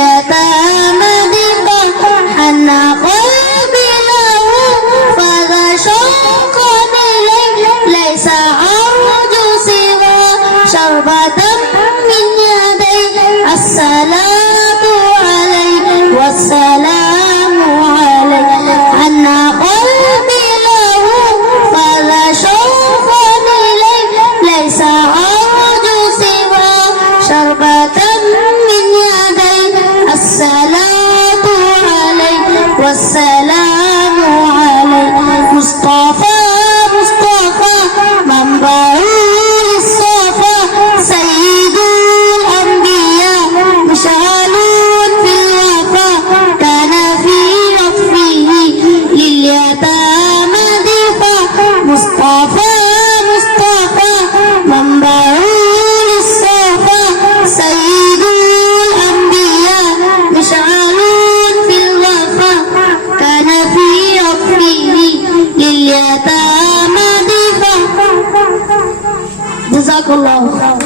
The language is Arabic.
لليتامى دفاع حن قلبي له فذا شوق إليه ليس أرجو سوى شربة من يديه الصلاة عليه والسلام عليه حن قلبي له فذا شوق إليه ليس أرجو سوى شربة من يديه الصلاة عليه والسلام عليه مصطفى مصطفى منبع للصفا سيد الأنبياء مشعل في الوفا كان في لطفه لليتامى دفاع مصطفى مصطفى منبع للصفا سيد الأنبياء مشعل في الوفا كان في لطفه لليتامى دفاع. جزاك الله.